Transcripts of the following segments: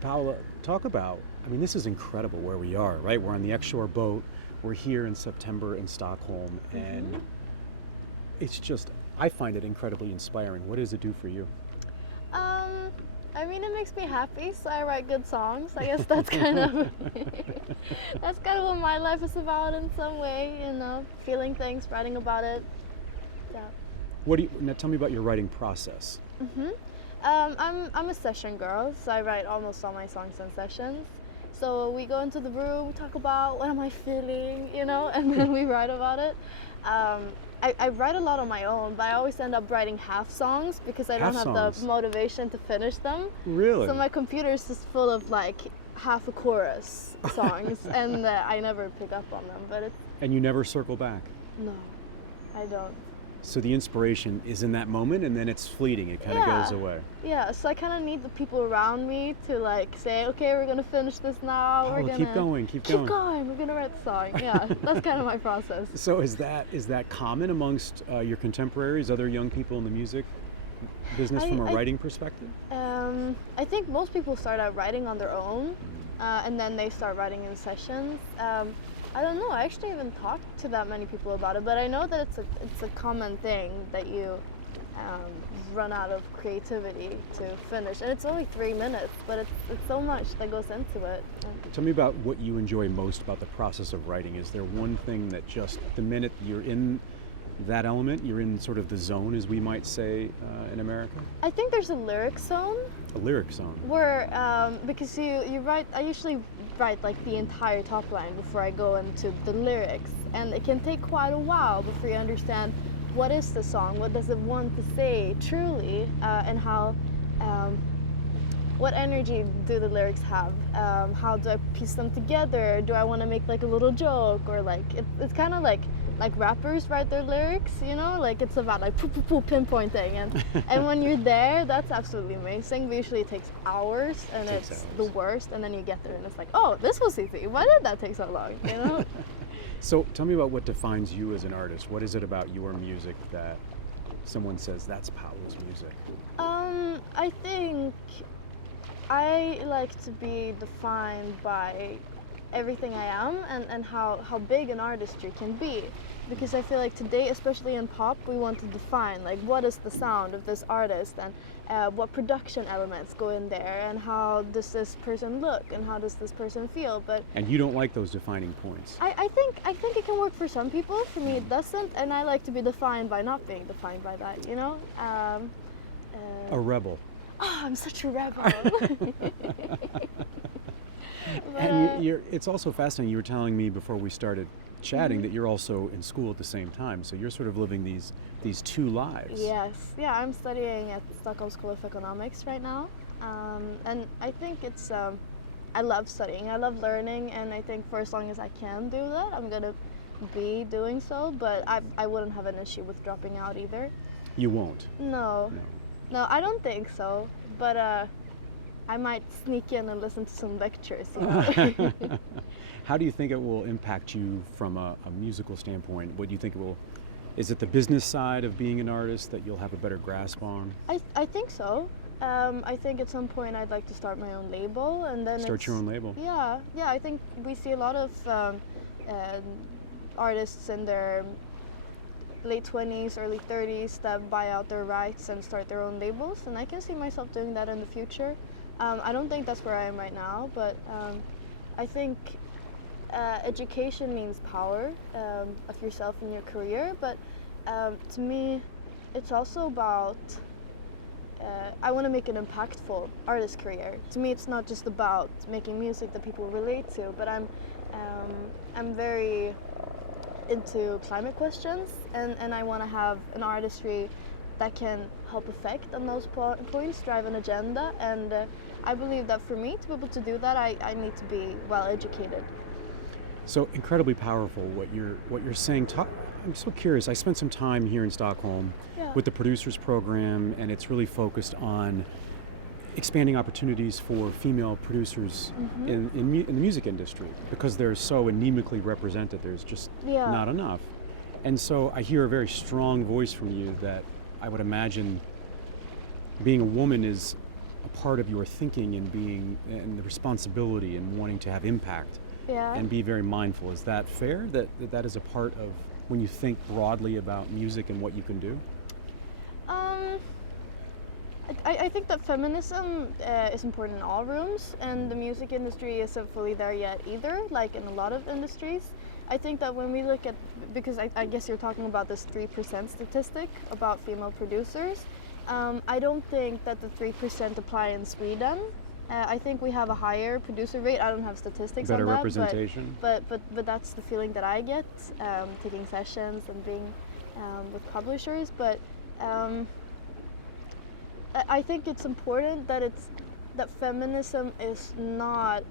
Paula, talk about, I mean, this is incredible where we are, right? We're on the X-Shore boat. We're here in September in Stockholm, and it's just, I find it incredibly inspiring. What does it do for you? I mean, it makes me happy, so I write good songs. I guess that's kind of that's kind of what my life is about in some way, you know, feeling things, writing about it. Yeah. Now tell me about your writing process. I'm a session girl, so I write almost all my songs in sessions. So we go into the room, talk about what am I feeling, you know, and then we write about it. I write a lot on my own, but I always end up writing half songs because I don't have the motivation to finish them. Really? So my computer is just full of like half a chorus songs, and I never pick up on them. But And you never circle back? No, I don't. So the inspiration is in that moment, and then it's fleeting. It kind of goes away. Yeah, so I kind of need the people around me to like say, okay, we're gonna finish this now. Oh, we're gonna keep going. We're gonna write the song. Yeah, that's kind of my process. So is that common amongst your contemporaries, other young people in the music business from a writing perspective? I think most people start out writing on their own, and then they start writing in sessions. I don't know. I actually haven't talked to that many people about it, but I know that it's a common thing that you run out of creativity to finish, and it's only 3 minutes, but it's so much that goes into it. Tell me about what you enjoy most about the process of writing. Is there one thing that just the minute you're in that element, you're in sort of the zone, as we might say in America? I think there's a lyric zone. A lyric zone. Where because you write, I usually write like the entire top line before I go into the lyrics, and it can take quite a while before you understand what is the song, what does it want to say truly, and how what energy do the lyrics have, how do I piece them together, do I want to make like a little joke, or like it's kind of like rappers write their lyrics, you know, like it's about like pinpointing, and when you're there, that's absolutely amazing. But usually it takes hours, and it's the worst, and then you get there and it's like, oh, this was easy, why did that take so long, you know? So tell me about what defines you as an artist. What is it about your music that someone says that's Paula's music? I think I like to be defined by everything I am, and how big an artistry can be, because I feel like today, especially in pop, we want to define like what is the sound of this artist, and what production elements go in there, and how does this person look, and how does this person feel. And you don't like those defining points? I think it can work for some people. For me it doesn't, and I like to be defined by not being defined by that, you know. A rebel. Oh, I'm such a rebel. And it's also fascinating. You were telling me before we started chatting that you're also in school at the same time, so you're sort of living these two lives. Yes, yeah, I'm studying at Stockholm School of Economics right now, and I think it's I love studying, I love learning, and I think for as long as I can do that, I'm gonna be doing so. But I wouldn't have an issue with dropping out either. You won't? No, I don't think so. But I might sneak in and listen to some lectures. You know? How do you think it will impact you from a musical standpoint? What do you think it will? Is it the business side of being an artist that you'll have a better grasp on? I think so. I think at some point I'd like to start my own label, and then start your own label. Yeah. I think we see a lot of artists in their late 20s, early 30s that buy out their rights and start their own labels, and I can see myself doing that in the future. I don't think that's where I am right now, but I think education means power of yourself and your career, but to me it's also about I want to make an impactful artist career. To me it's not just about making music that people relate to, but I'm very into climate questions, and I want to have an artistry that can help affect on those points, drive an agenda, and I believe that for me to be able to do that, I need to be well educated. So incredibly powerful what you're saying. I'm so curious. I spent some time here in Stockholm with the producers program, and it's really focused on expanding opportunities for female producers in the music industry, because they're so anemically represented. There's just not enough. And so I hear a very strong voice from you that I would imagine being a woman is a part of your thinking and being and the responsibility and wanting to have impact Yeah. and be very mindful. Is that fair? That is a part of when you think broadly about music and what you can do? Um, I think that feminism is important in all rooms, and the music industry isn't fully there yet either, like in a lot of industries. I think that when we look at, because I guess you're talking about this 3% statistic about female producers, I don't think that the 3% apply in Sweden. I think we have a higher producer rate. I don't have statistics Better on that, representation? but that's the feeling that I get taking sessions and being with publishers. But I think it's important that feminism is not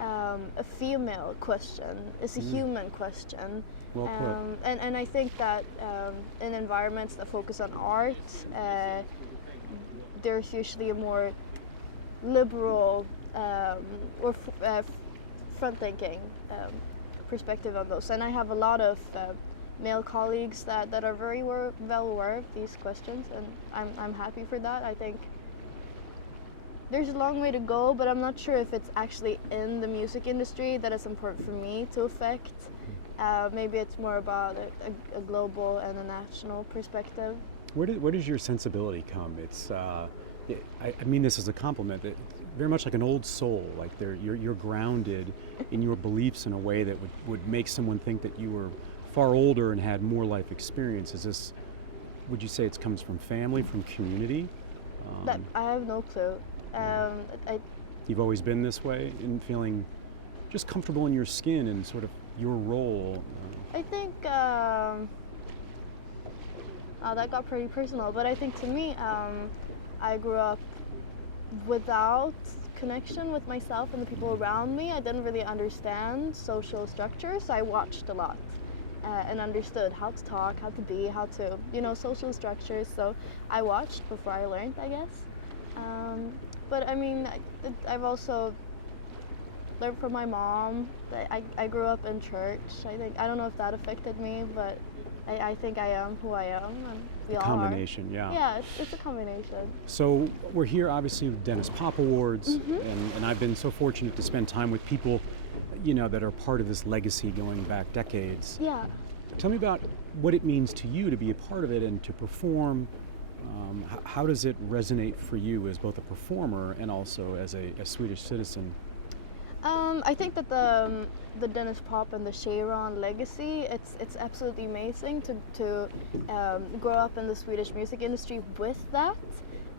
a female question. It's a human question. Well put. And I think that in environments that focus on art, there's usually a more liberal or front-thinking perspective on those. And I have a lot of male colleagues that are very well aware of these questions, and I'm happy for that. I think there's a long way to go, but I'm not sure if it's actually in the music industry that it's important for me to affect. Maybe it's more about a global and a national perspective. Where does your sensibility come? It's I mean this as a compliment. That very much like an old soul. Like you're grounded in your beliefs in a way that would make someone think that you were far older and had more life experience. Is this? Would you say it comes from family, from community? That I have no clue. You've always been this way, in feeling just comfortable in your skin and sort of your role. I think that got pretty personal, but I think to me, I grew up without connection with myself and the people around me. I didn't really understand social structures. I watched a lot and understood how to talk, how to be, how to, social structures. So I watched before I learned, I guess. But I mean, I've also learned from my mom. I grew up in church. I don't know if that affected me, but I think I am who I am, and we all are. Combination, yeah. Yeah, it's a combination. So we're here obviously with Denniz Pop Awards, and I've been so fortunate to spend time with people, that are part of this legacy going back decades. Yeah. Tell me about what it means to you to be a part of it and to perform. How does it resonate for you as both a performer and also as a Swedish citizen? I think that the Denniz Pop and the Cheiron legacy, it's absolutely amazing to grow up in the Swedish music industry with that,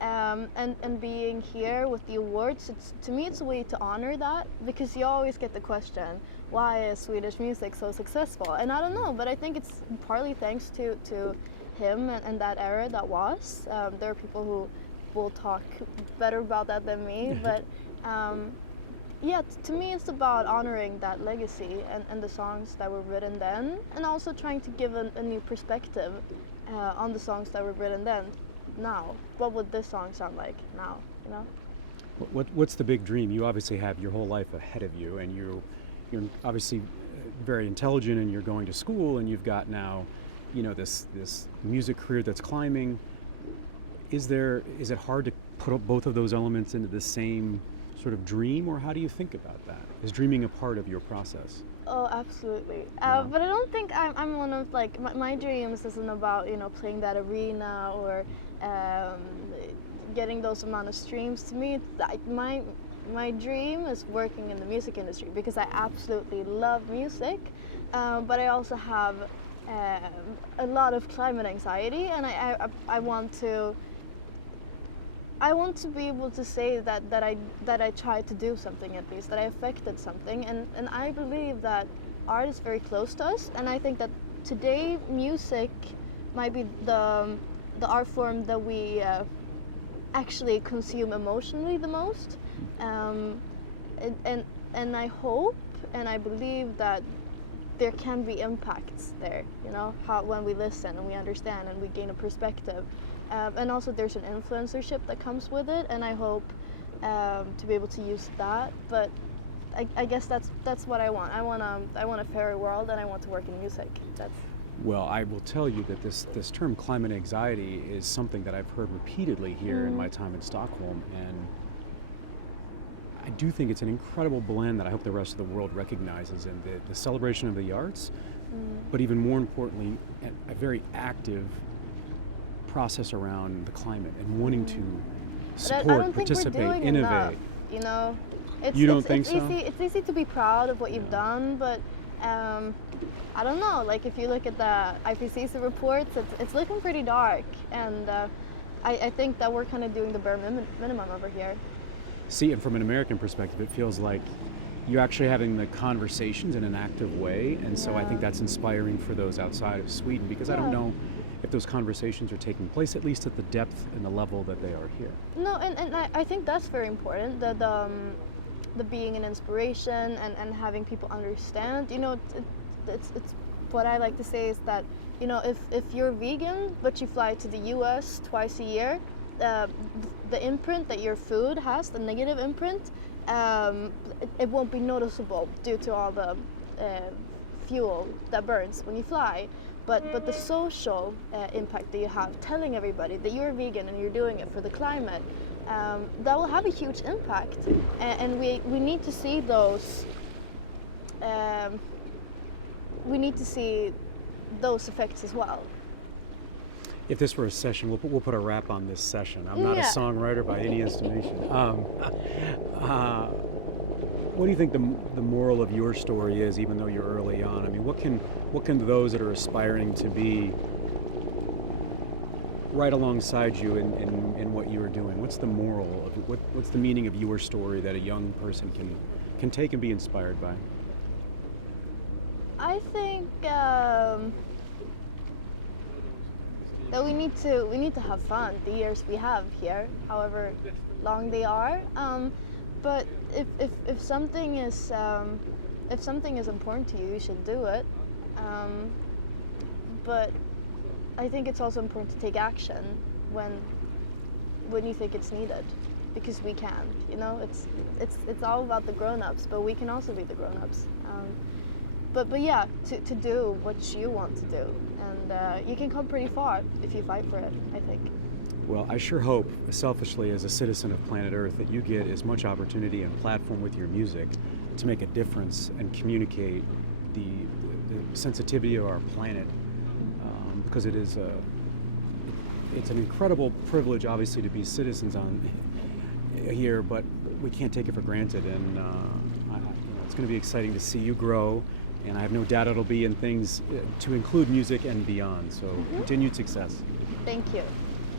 and being here with the awards. To me, it's a way to honor that, because you always get the question, why is Swedish music so successful? And I don't know, but I think it's partly thanks to him and that era that was. There are people who will talk better about that than me, but yeah, to me it's about honoring that legacy and the songs that were written then, and also trying to give a new perspective on the songs that were written then. Now, what would this song sound like now, What's the big dream? You obviously have your whole life ahead of you, and you're obviously very intelligent, and you're going to school, and you've got now this music career that's climbing. Is it hard to put both of those elements into the same sort of dream, or how do you think about that? Is dreaming a part of your process? Oh, absolutely. Yeah. But I don't think I'm one of, like, my dreams isn't about playing that arena or getting those amount of streams. To me, it's like my dream is working in the music industry, because I absolutely love music, but I also have a lot of climate anxiety, and I want to be able to say that I tried to do something, at least that I affected something, and I believe that art is very close to us, and I think that today music might be the art form that we actually consume emotionally the most, and I hope and I believe that there can be impacts there, how when we listen and we understand and we gain a perspective. And also there's an influencership that comes with it, and I hope to be able to use that. But I guess that's what I want. I want a fairer world, and I want to work in music. Well, I will tell you that this term climate anxiety is something that I've heard repeatedly here in my time in Stockholm, and I do think it's an incredible blend that I hope the rest of the world recognizes in the celebration of the arts, but even more importantly, a very active process around the climate and wanting to But I support, don't think we're participate, doing innovate. enough, you know? You don't think it's so? Easy, it's easy to be proud of what you've done, but I don't know. Like if you look at the IPCC reports, it's looking pretty dark, and I think that we're kind of doing the bare minimum over here. See, and from an American perspective, it feels like you're actually having the conversations in an active way, and so I think that's inspiring for those outside of Sweden, because I don't know if those conversations are taking place, at least at the depth and the level that they are here. No, and I think that's very important. The being an inspiration and having people understand. You know, it's what I like to say is that, you know, if you're vegan but you fly to the U.S. twice a year, the imprint that your food has, the negative imprint, it won't be noticeable due to all the fuel that burns when you fly. But the social impact that you have, telling everybody that you're vegan and you're doing it for the climate, that will have a huge impact. And we need to see those. We need to see those effects as well. If this were a session, we'll put a wrap on this session. I'm not a songwriter by any estimation. What do you think the moral of your story is, even though you're early on? I mean, what can those that are aspiring to be right alongside you in what you are doing? What's the moral of what's the meaning of your story that a young person can take and be inspired by? I think that we need to have fun the years we have here, however long they are. But if something is important to you, you should do it. But I think it's also important to take action when you think it's needed, because we can. You know, it's all about the grown-ups, but we can also be the grown-ups. But yeah, to do what you want to do, and you can come pretty far if you fight for it, I think. Well, I sure hope, selfishly as a citizen of planet Earth, that you get as much opportunity and platform with your music to make a difference and communicate the sensitivity of our planet, because it's an incredible privilege, obviously, to be citizens on here, but we can't take it for granted, and it's going to be exciting to see you grow, and I have no doubt it'll be in things to include music and beyond. So continued success. Thank you.